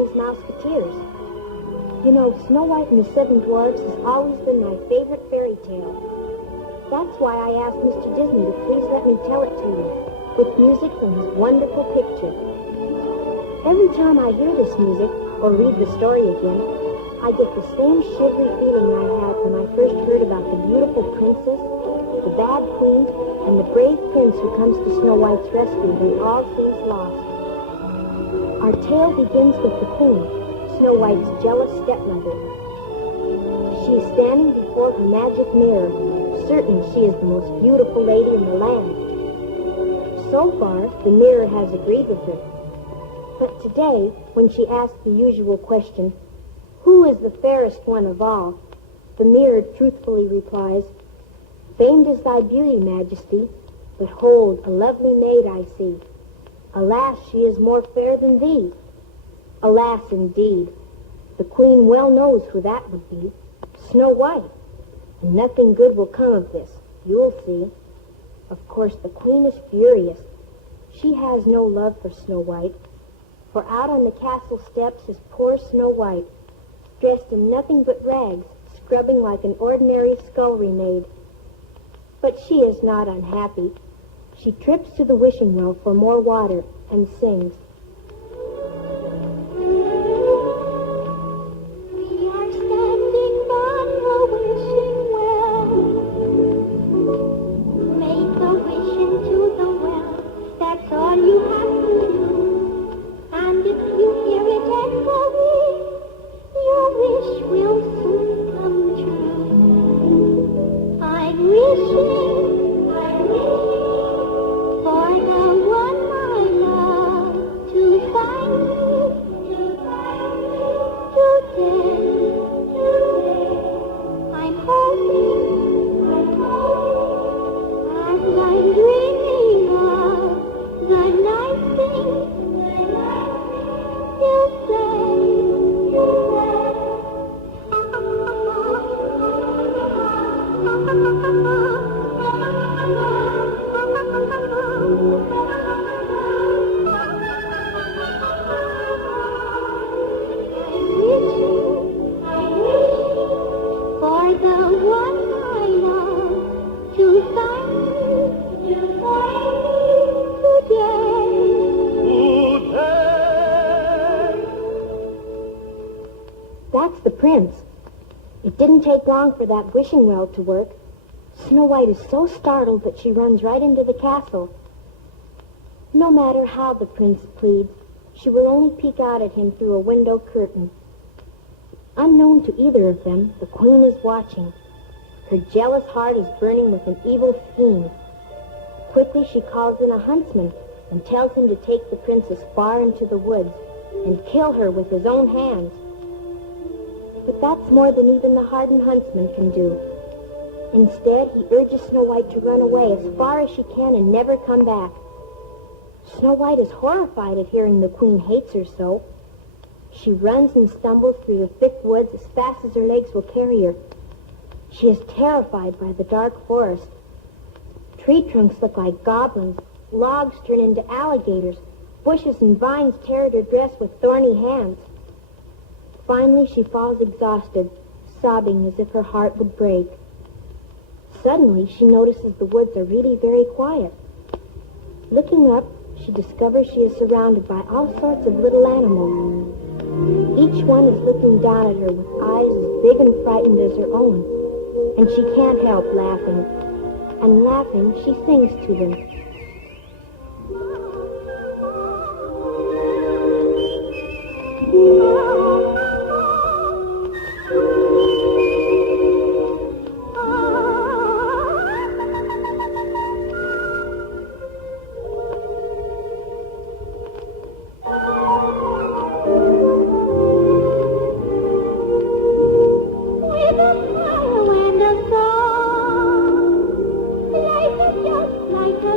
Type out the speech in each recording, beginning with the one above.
his Mouseketeers. You know, Snow White and the Seven Dwarfs has always been my favorite fairy tale. That's why I asked Mr. Disney to please let me tell it to you, with music from his wonderful picture. Every time I hear this music, or read the story again, I get the same shivery feeling I had when I first heard about the beautiful princess, the bad queen, and the brave prince who comes to Snow White's rescue when all seems lost. Our tale begins with the queen, Snow White's jealous stepmother. She is standing before her magic mirror, certain she is the most beautiful lady in the land. So far, the mirror has agreed with her. But today, when she asks the usual question, "Who is the fairest one of all?" the mirror truthfully replies, "Famed is thy beauty, Majesty, but hold, a lovely maid I see. Alas, she is more fair than thee." Alas, indeed. The queen well knows who that would be, Snow White. And nothing good will come of this, you'll see. Of course, the queen is furious. She has no love for Snow White, for out on the castle steps is poor Snow White, dressed in nothing but rags, scrubbing like an ordinary scullery maid. But she is not unhappy. She trips to the wishing well for more water and sings. We are standing by the wishing well. Make a wish into the well. That's all you have to do. And if you hear it echoing, your wish will soon come true. I'm wishing for the one I love to find me today. I'm hoping as I'm dreaming of the nice things you'll for the one I love to find me today. That's the prince. It didn't take long for that wishing well to work. Snow White is so startled that she runs right into the castle. No matter how the prince pleads, she will only peek out at him through a window curtain. Unknown to either of them, the queen is watching. Her jealous heart is burning with an evil scheme. Quickly she calls in a huntsman and tells him to take the princess far into the woods and kill her with his own hands. But that's more than even the hardened huntsman can do. Instead, he urges Snow White to run away as far as she can and never come back. Snow White is horrified at hearing the queen hates her so. She runs and stumbles through the thick woods as fast as her legs will carry her. She is terrified by the dark forest. Tree trunks look like goblins, logs turn into alligators, bushes and vines tear at her dress with thorny hands. Finally, she falls exhausted, sobbing as if her heart would break. Suddenly, she notices the woods are really very quiet. Looking up, she discovers she is surrounded by all sorts of little animals. Each one is looking down at her with eyes as big and frightened as her own, and she can't help laughing. And laughing, she sings to them. With a smile and a song, life is just like a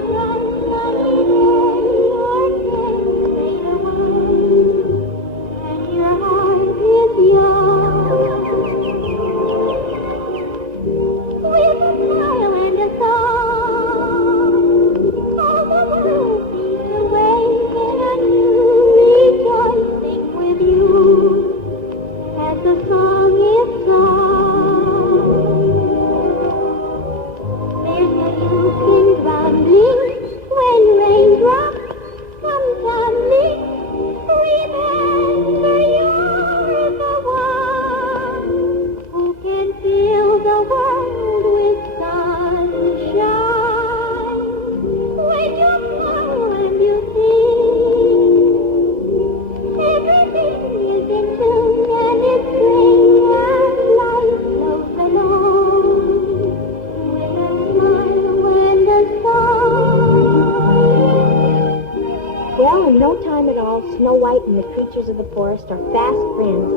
White and the creatures of the forest are fast friends.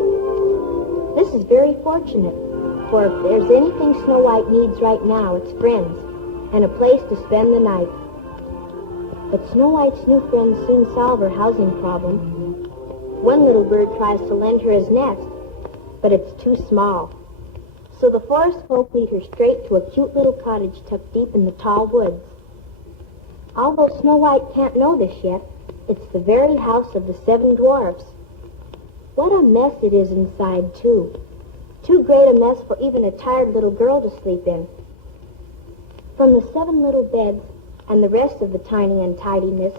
This is very fortunate, for if there's anything Snow White needs right now, it's friends and a place to spend the night. But Snow White's new friends soon solve her housing problem. One little bird tries to lend her his nest, but it's too small. So the forest folk lead her straight to a cute little cottage tucked deep in the tall woods. Although Snow White can't know this yet, it's the very house of the 7 dwarfs. What a mess it is inside, too. Too great a mess for even a tired little girl to sleep in. From the 7 little beds and the rest of the tiny untidiness,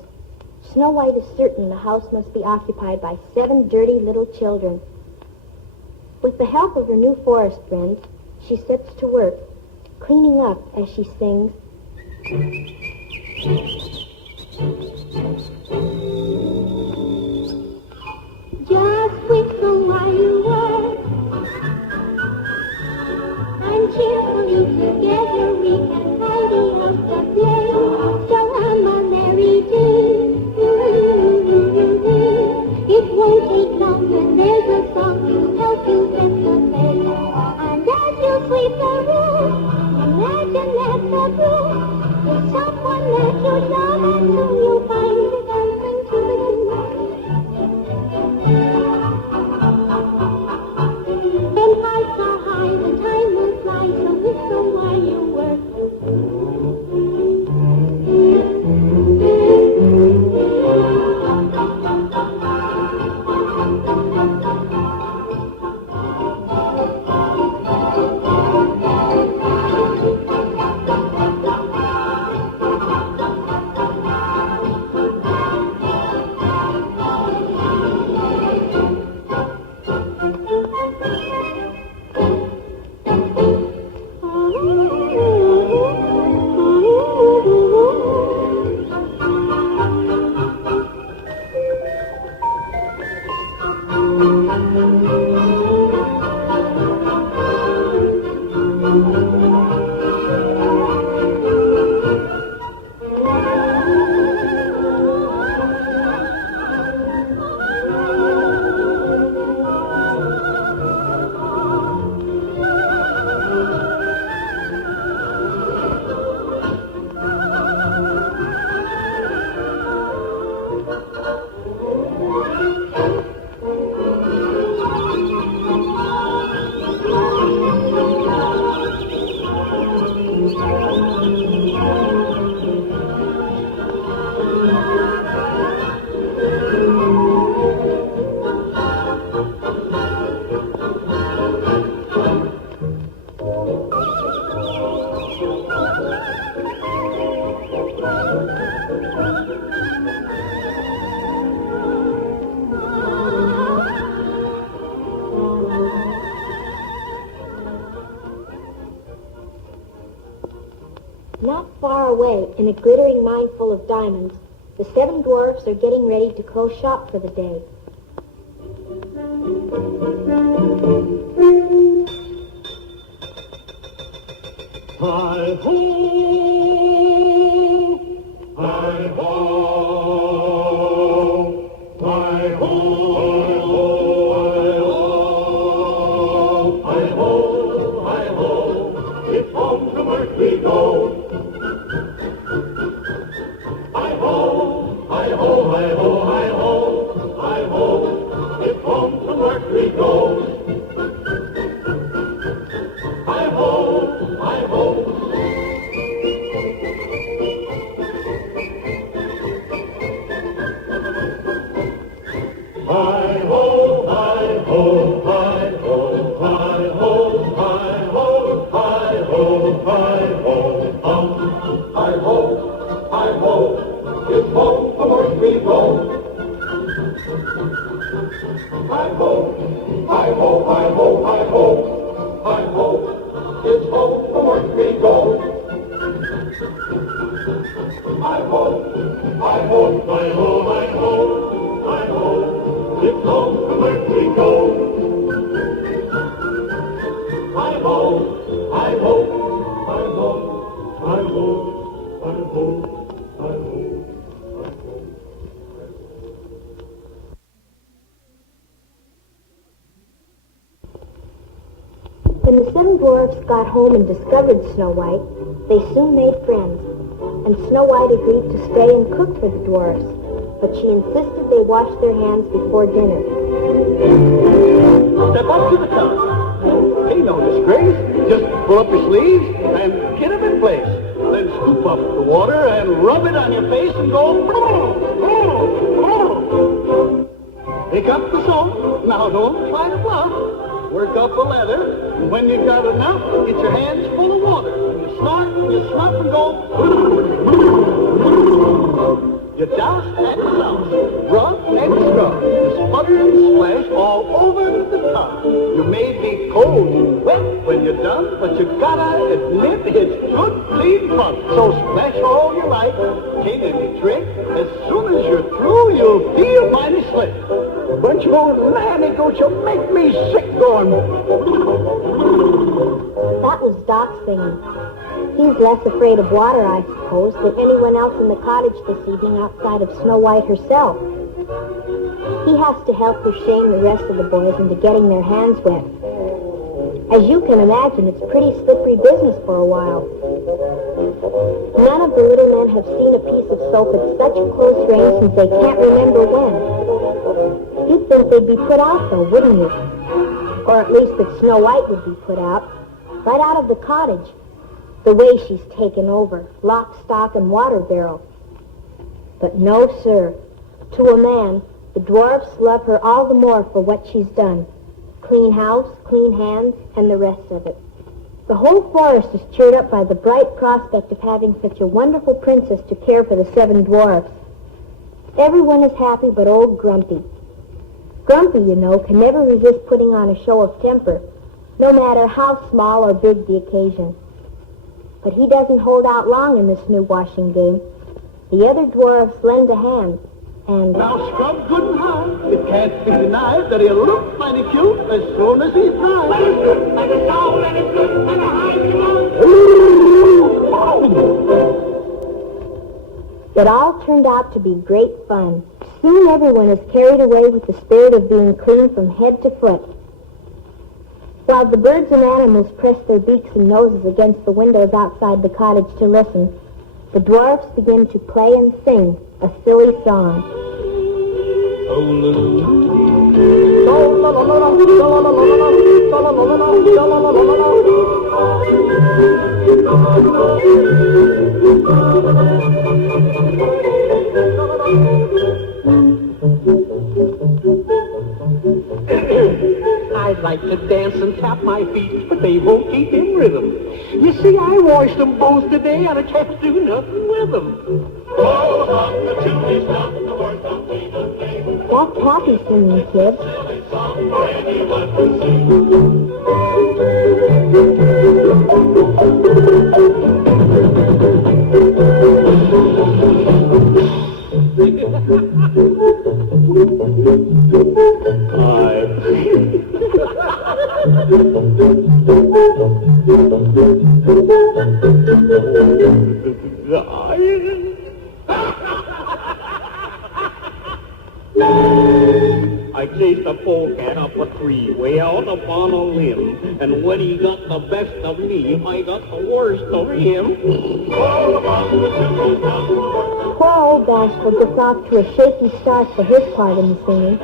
Snow White is certain the house must be occupied by 7 dirty little children. With the help of her new forest friends, she sets to work, cleaning up as she sings. Just whistle while you work, and cheerfully together we can tidy up the place. So I'm a merry day. It won't take long when there's a song to help you set the pace. And as you sweep the room, imagine that the room is someone that you love, and soon you'll find it dancing to the tune. When hearts are high, the time will fly, so whistle while you work. Not far away, in a glittering mine full of diamonds, the 7 dwarfs are getting ready to close shop for the day. Hi-ho! Hi-ho! Hi-ho! Hi-ho! Hi-ho! Hi-ho! It's home from work we go. Hi-ho! Hi-ho! Hi-ho! Hi-ho! Hi-ho! It's home from work we go. Hi-ho! Hi-ho! Hi-ho! Hi-ho! Hi-ho! Hi-ho! Hi-ho! Hi-ho! Hi-ho! Hi-ho! Hi-ho! It's home from work we go. Hi-ho! Hi-ho! Hi-ho! Hi-ho! Hi-ho! It's home from work we go. Hi-ho! Hi-ho! Hi-ho! Hi-ho! Hi-ho! It's home from work we go. Hi-ho! Hi-ho! Hi-ho! Hi-ho! Hi-ho! Hi-ho! Hi-ho! When the seven dwarfs got home and discovered Snow White, they soon made friends, and Snow White agreed to stay and cook for the dwarfs, but she insisted they wash their hands before dinner. Step up to the top. Ain't no disgrace. Just pull up your sleeves and get them in place. Then scoop up the water and rub it on your face and go. Pick up the soap. Now don't try to bluff. Work up the leather. And when you've got enough, get your hands full of water. And you snort, you snuff, and go. You douse and souse, rub and scrub, you sputter and splash all over the top. You may be cold and wet when you're done, but you gotta admit it's good, clean fun. So splash all you like, ain't any trick. As soon as you're through, you'll feel mighty slick. Bunch of old mammy goats, you make me sick going. That was Doc singing. He's less afraid of water, I suppose, than anyone else in the cottage this evening outside of Snow White herself. He has to help her shame the rest of the boys into getting their hands wet. As you can imagine, it's pretty slippery business for a while. None of the little men have seen a piece of soap at such close range since they can't remember when. You'd think they'd be put out, though, wouldn't you? Or at least that Snow White would be put out, right out of the cottage. The way she's taken over, lock, stock, and water barrel. But no, sir. To a man, the dwarfs love her all the more for what she's done. Clean house, clean hands, and the rest of it. The whole forest is cheered up by the bright prospect of having such a wonderful princess to care for the seven dwarfs. Everyone is happy but old Grumpy. Grumpy, you know, can never resist putting on a show of temper, no matter how small or big the occasion. But he doesn't hold out long in this new washing game. The other dwarfs lend a hand, and... Now scrub good and hard. It can't be denied that he'll look mighty cute as soon as he's dry. But it's good, like a soul, and it's good, like a high It all turned out to be great fun. Soon everyone is carried away with the spirit of being clean from head to foot. While the birds and animals press their beaks and noses against the windows outside the cottage to listen, the dwarfs begin to play and sing a silly song. I'd like to dance and tap my feet, but they won't keep in rhythm. You see, I washed them both today, and I can't do nothing with them. That's happy singing, kids. I chased a polecat up a tree, way out upon a limb, and when he got the best of me, I got the worst of him. Poor old Bashful gets off to a shaky start for his part in the singing.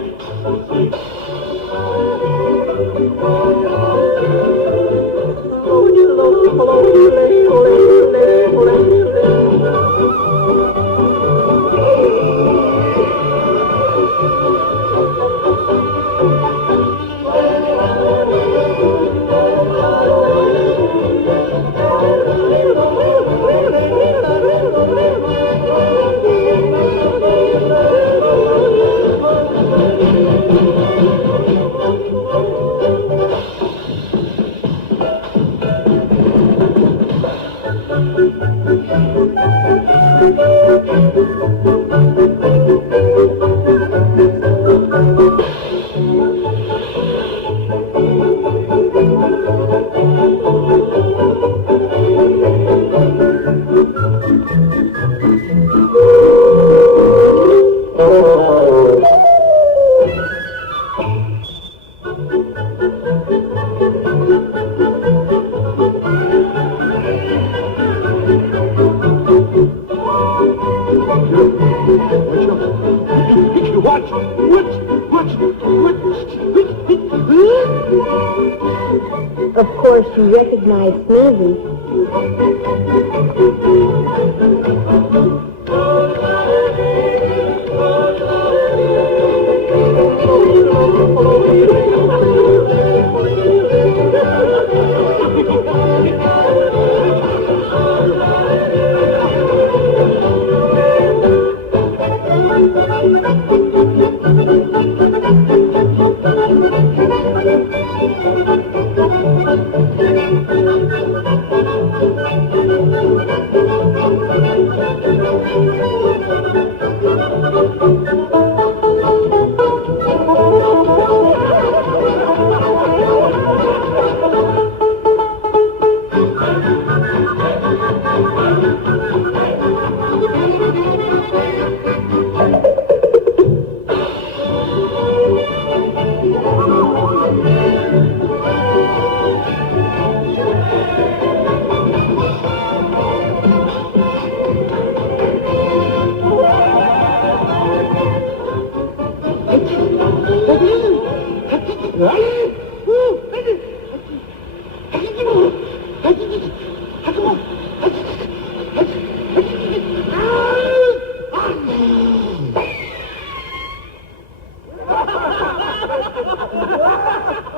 Of course, you recognize Sneezy.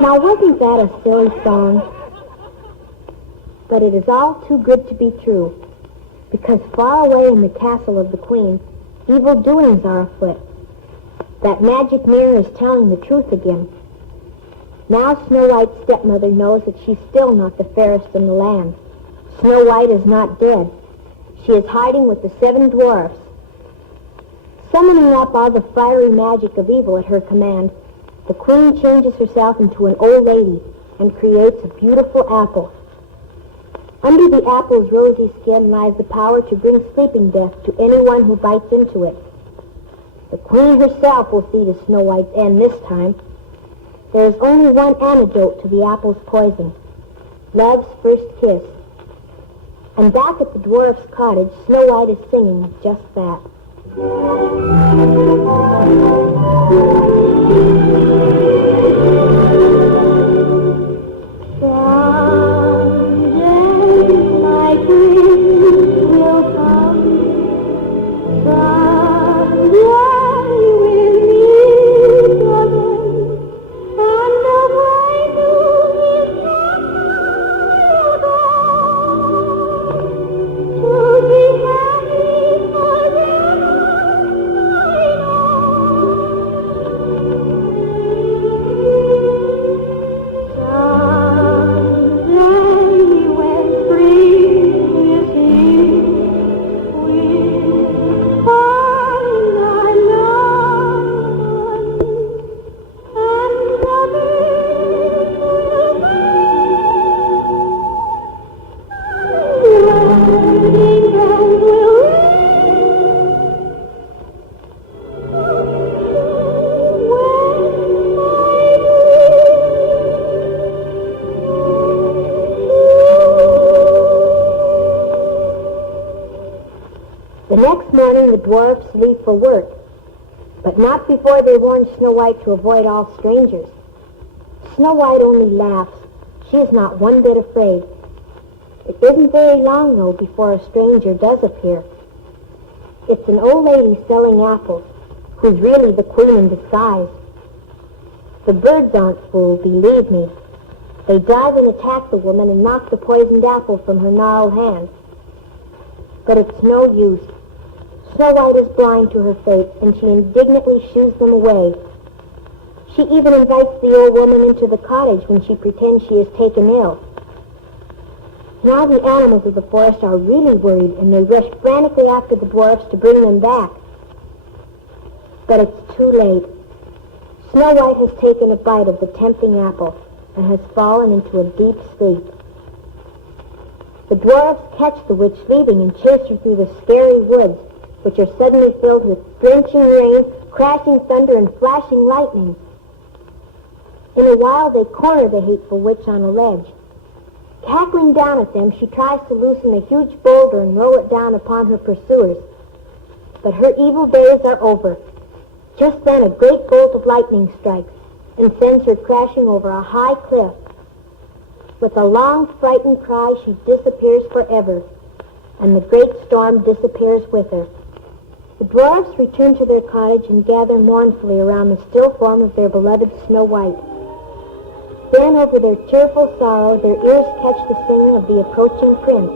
Now, wasn't that a silly song? But it is all too good to be true, because far away in the castle of the Queen, evil doings are afoot. That magic mirror is telling the truth again. Now Snow White's stepmother knows that she's still not the fairest in the land. Snow White is not dead. She is hiding with the 7 dwarfs. Summoning up all the fiery magic of evil at her command, the Queen changes herself into an old lady and creates a beautiful apple. Under the apple's rosy skin lies the power to bring sleeping death to anyone who bites into it. The Queen herself will see to Snow White's end this time. There is only one antidote to the apple's poison: love's first kiss. And back at the dwarf's cottage, Snow White is singing just that. The next morning, the dwarfs leave for work, but not before they warn Snow White to avoid all strangers. Snow White only laughs. She is not one bit afraid. It isn't very long, though, before a stranger does appear. It's an old lady selling apples, who's really the Queen in disguise. The birds aren't fooled, believe me. They dive and attack the woman and knock the poisoned apple from her gnarled hand. But it's no use. Snow White is blind to her fate, and she indignantly shoos them away. She even invites the old woman into the cottage when she pretends she is taken ill. Now the animals of the forest are really worried, and they rush frantically after the dwarfs to bring them back. But it's too late. Snow White has taken a bite of the tempting apple and has fallen into a deep sleep. The dwarfs catch the witch leaving and chase her through the scary woods, which are suddenly filled with drenching rain, crashing thunder, and flashing lightning. In a while, they corner the hateful witch on a ledge. Cackling down at them, she tries to loosen a huge boulder and roll it down upon her pursuers. But her evil days are over. Just then, a great bolt of lightning strikes and sends her crashing over a high cliff. With a long, frightened cry, she disappears forever, and the great storm disappears with her. The dwarfs return to their cottage and gather mournfully around the still form of their beloved Snow White. Then, over their tearful sorrow, their ears catch the singing of the approaching prince.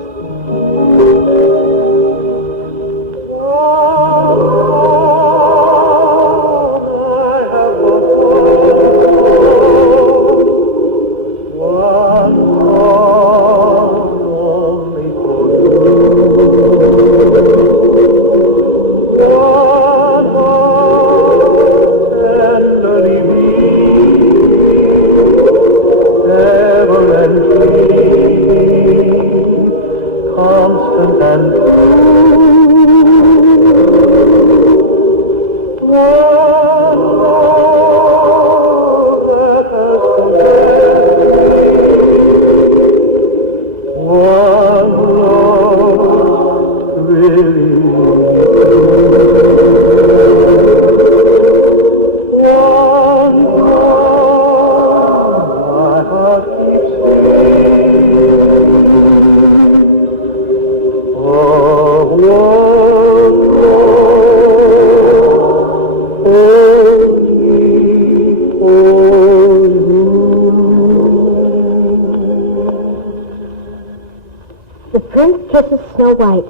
The prince kisses Snow White.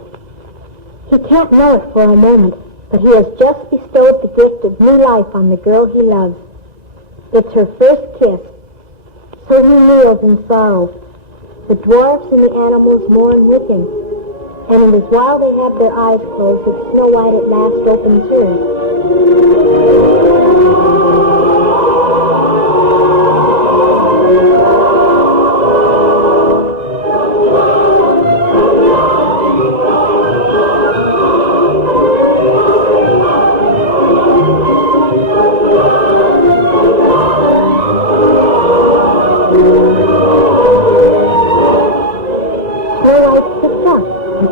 He can't know it for a moment, but he has just bestowed the gift of new life on the girl he loves. It's her first kiss, so he kneels in sorrow. The dwarfs and the animals mourn with him, and it is while they have their eyes closed that Snow White at last opens hers.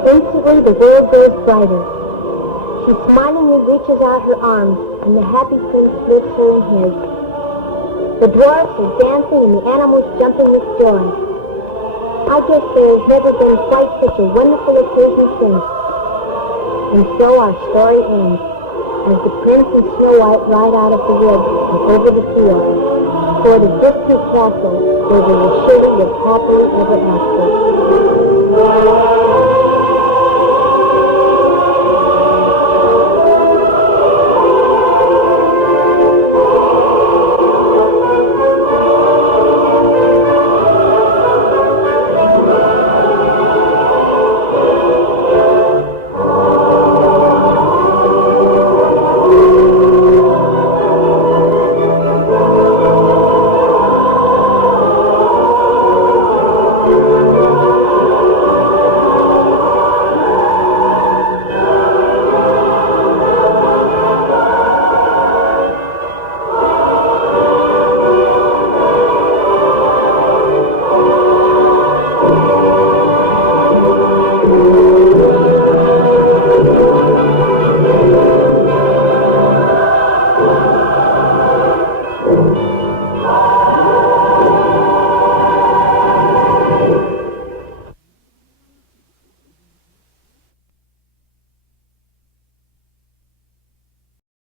Instantly, the world grows brighter. She smilingly reaches out her arms, and the happy prince lifts her in his. The dwarfs are dancing and the animals jumping with joy. I guess there has never been quite such a wonderful occasion since. And so our story ends, as the prince and Snow White ride out of the wood and over the field, toward a distant castle where they will surely live happily ever after.